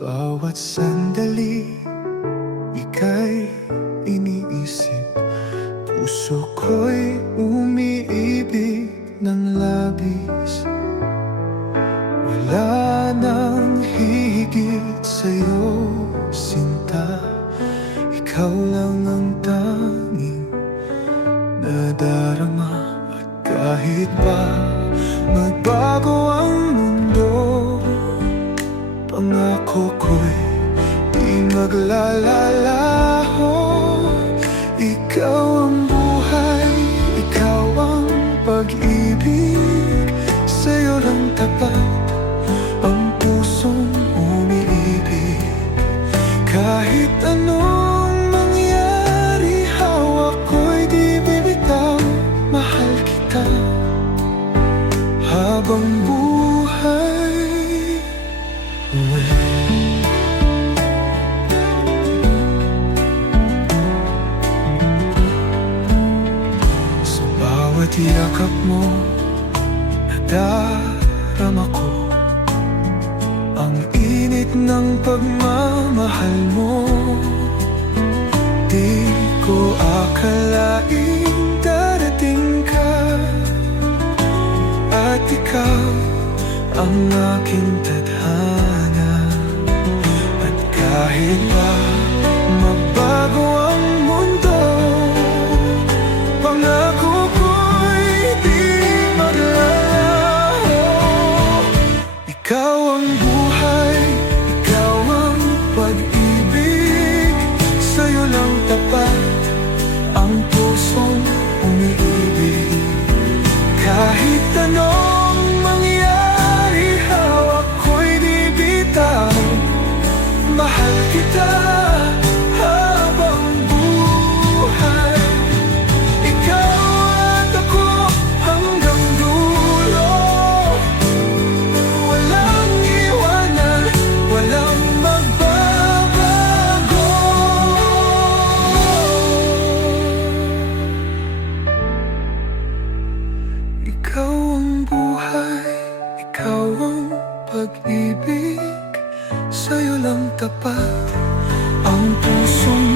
bawat sandali, ika'y iniisip. Puso ko'y umiibig ng labis. Wala nang hihigit sa'yo, sinta. Ikaw lang ang tanging nadarama. At kahit pa magbago ang mundo, pangako ko'y di maglalalaho. Ikaw ang buhay, ikaw ang pag-ibig. Sa'yo lang tapat ang pusong umiibig. Kahit anong mangyari, hawak ko'y di bibitaw. Mahal kita habang buhay. Sa bawat yakap mo, nadarama ko ang init ng pagmamahal mo. Di ko akalaing darating ka, at ikaw ang aking tadhana. At kahit pa magbago ang mundo, pangako ko'y di maglalaho. Ikaw ang buhay, ikaw ang pag-ibig. Sa'yo lang tapat ang pusong umiibig. Kahit anong mangyari, hawak ko'y di bitaw. Mahal kita habang buhay. Ikaw at ako hanggang dulo. Walang iwanan, walang magbabago. Ikaw ang buhay, ikaw ang pag-ibig. Sa'yo lang tapat ang pusong